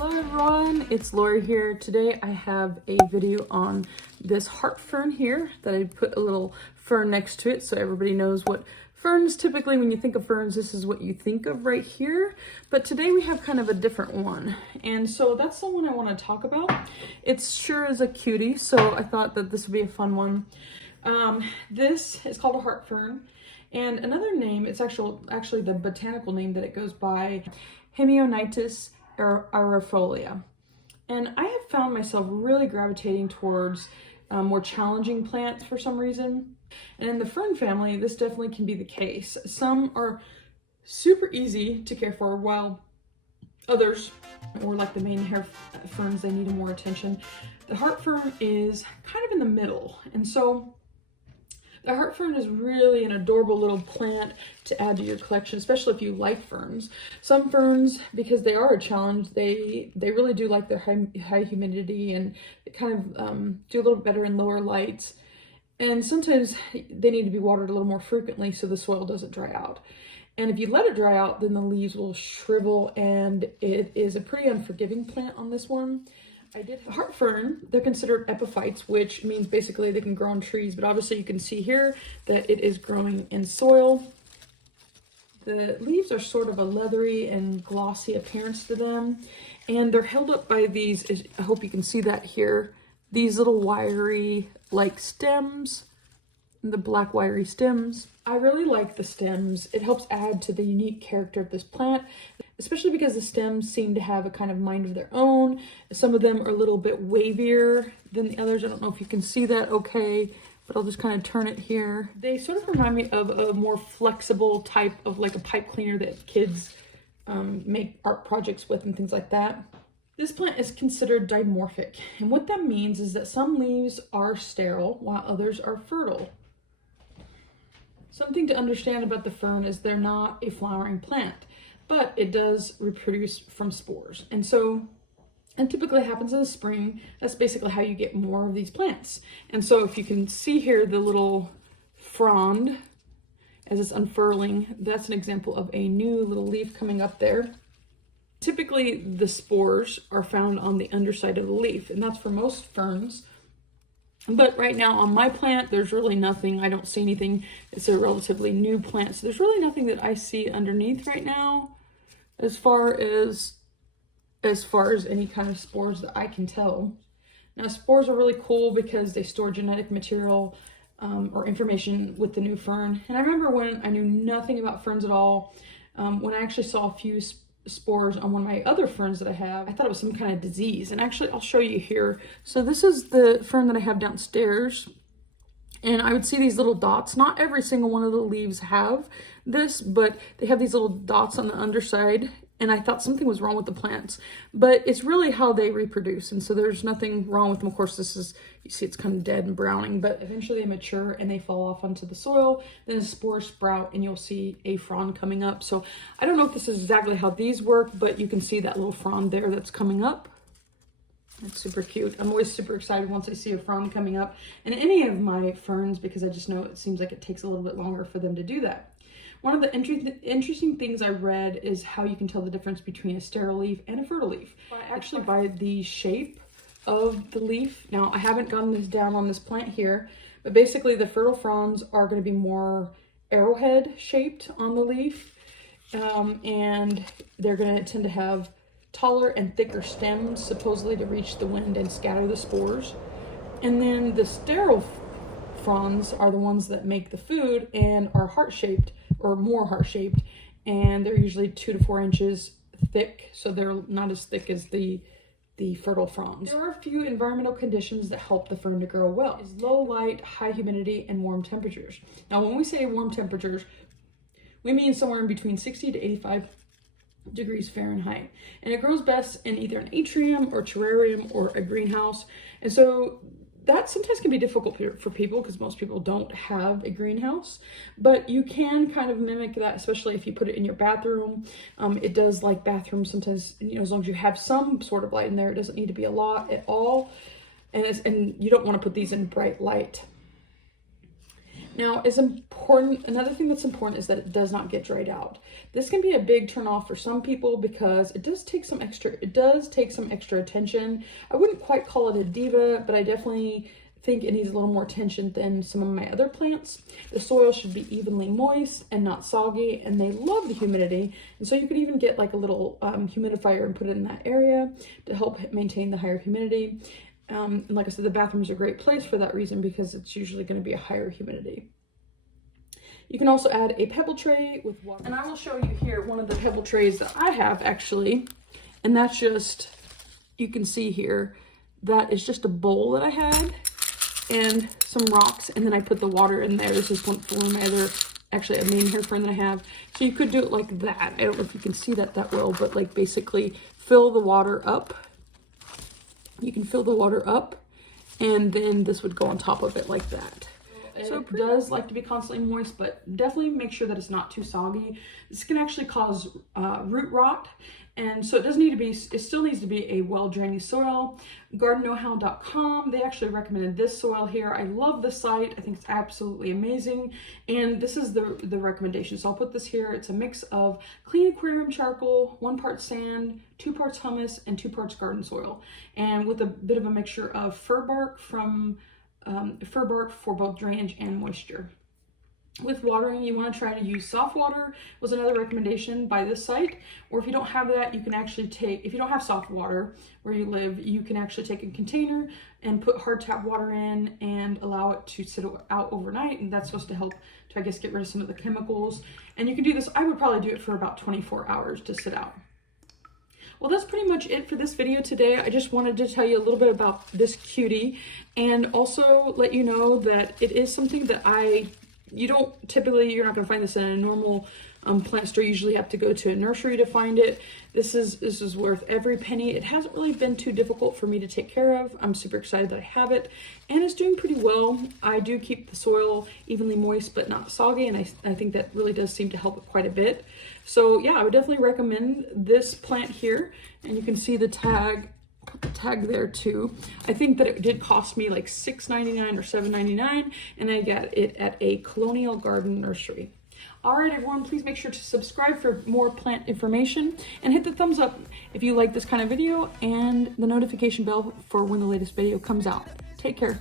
Hello everyone, it's Lori here. Today I have a video on this heart fern here that I put a little fern next to it so everybody knows what ferns, typically when you think of ferns, this is what you think of right here. But today we have kind of a different one. And so that's the one I want to talk about. It's sure is a cutie, so I thought that this would be a fun one. This is called a heart fern. And another name, it's actually the botanical name that it goes by, Hemionitis Arifolia. And I have found myself really gravitating towards more challenging plants for some reason. And in the fern family, this definitely can be the case. Some are super easy to care for, while others, or like the main hair ferns, they need more attention. The heart fern is kind of in the middle. And so the heart fern is really an adorable little plant to add to your collection, especially if you like ferns. Some ferns, because they are a challenge, they really do like their high humidity, and they kind of do a little better in lower lights. And sometimes they need to be watered a little more frequently so the soil doesn't dry out. And if you let it dry out, then the leaves will shrivel, and it is a pretty unforgiving plant on this one. Heart fern, they're considered epiphytes, which means basically they can grow on trees, but obviously you can see here that it is growing in soil. The leaves are sort of a leathery and glossy appearance to them, and they're held up by these, I hope you can see that here, these little wiry like stems, the black wiry stems. I really like the stems. It helps add to the unique character of this plant, especially because the stems seem to have a kind of mind of their own. Some of them are a little bit wavier than the others. I don't know if you can see that okay, but I'll just kind of turn it here. They sort of remind me of a more flexible type of like a pipe cleaner that kids make art projects with and things like that. This plant is considered dimorphic, and what that means is that some leaves are sterile while others are fertile. Something to understand about the fern is they're not a flowering plant, but it does reproduce from spores. And typically happens in the spring. That's basically how you get more of these plants. And so if you can see here the little frond as it's unfurling, that's an example of a new little leaf coming up there. Typically the spores are found on the underside of the leaf, and that's for most ferns. But right now on my plant, there's really nothing. I don't see anything. It's a relatively new plant, so there's really nothing that I see underneath right now as far as any kind of spores that I can tell. Now, spores are really cool because they store genetic material or information with the new fern. And I remember when I knew nothing about ferns at all, when I actually saw a few spores on one of my other ferns that I have, I thought it was some kind of disease. And actually, I'll show you here. So this is the fern that I have downstairs. And I would see these little dots. Not every single one of the leaves have this, but they have these little dots on the underside. And I thought something was wrong with the plants, but it's really how they reproduce. And so there's nothing wrong with them. Of course, this is, you see it's kind of dead and browning, but eventually they mature and they fall off onto the soil. Then the spores sprout and you'll see a frond coming up. So I don't know if this is exactly how these work, but you can see that little frond there that's coming up. That's super cute. I'm always super excited once I see a frond coming up in any of my ferns, because I just know it seems like it takes a little bit longer for them to do that. One of the interesting things I read is how you can tell the difference between a sterile leaf and a fertile leaf. Actually, by the shape of the leaf. Now, I haven't gotten this down on this plant here, but basically the fertile fronds are going to be more arrowhead shaped on the leaf, and they're going to tend to have taller and thicker stems, supposedly to reach the wind and scatter the spores. And then the sterile fronds are the ones that make the food and are heart-shaped, or more heart-shaped, and they're usually 2 to 4 inches thick, so they're not as thick as the fertile fronds. There are a few environmental conditions that help the fern to grow well. It's low light, high humidity, and warm temperatures. Now, when we say warm temperatures, we mean somewhere in between 60 to 85 degrees Fahrenheit. And it grows best in either an atrium or terrarium or a greenhouse. And so that sometimes can be difficult for people because most people don't have a greenhouse, but you can kind of mimic that, especially if you put it in your bathroom. It does like bathrooms sometimes, as long as you have some sort of light in there, it doesn't need to be a lot at all. And you don't want to put these in bright light. Now, another thing that's important is that it does not get dried out. This can be a big turn off for some people because it does take some extra attention. I wouldn't quite call it a diva, but I definitely think it needs a little more attention than some of my other plants. The soil should be evenly moist and not soggy, and they love the humidity. And so you could even get like a little humidifier and put it in that area to help maintain the higher humidity. And like I said, the bathroom is a great place for that reason because it's usually going to be a higher humidity. You can also add a pebble tray with water. And I will show you here one of the pebble trays that I have actually. And that's just, you can see here, that is just a bowl that I had and some rocks. And then I put the water in there. This is one for one of my other, actually a main hair fern that I have. So you could do it like that. I don't know if you can see that well, but like basically fill the water up. You can fill the water up, and then this would go on top of it like that. So it does like to be constantly moist, but definitely make sure that it's not too soggy. This can actually cause root rot, and so it still needs to be a well-draining soil. GardenKnowHow.com, they actually recommended this soil here. I love the site. I think it's absolutely amazing, and this is the recommendation. So I'll put this here. It's a mix of clean aquarium charcoal, 1 part sand, 2 parts humus, and 2 parts garden soil, and with a bit of a mixture of fir bark for both drainage and moisture. With watering, you want to try to use soft water, was another recommendation by this site. Or if you don't have that, you can actually if you don't have soft water where you live, you can actually take a container and put hard tap water in and allow it to sit out overnight. And that's supposed to help to, I guess, get rid of some of the chemicals. And you can do this, I would probably do it for about 24 hours to sit out. Well, that's pretty much it for this video today. I just wanted to tell you a little bit about this cutie and also let you know that it is something that you're not going to find this in a normal plant store. You usually have to go to a nursery to find it. This is worth every penny. It hasn't really been too difficult for me to take care of. I'm super excited that I have it, and it's doing pretty well. I do keep the soil evenly moist but not soggy, and I think that really does seem to help it quite a bit. So yeah, I would definitely recommend this plant here, and you can see the tag. Put the tag there too. I think that it did cost me like $6.99 or $7.99, and I got it at a Colonial Garden nursery. All right, everyone, please make sure to subscribe for more plant information and hit the thumbs up if you like this kind of video and the notification bell for when the latest video comes out. Take care.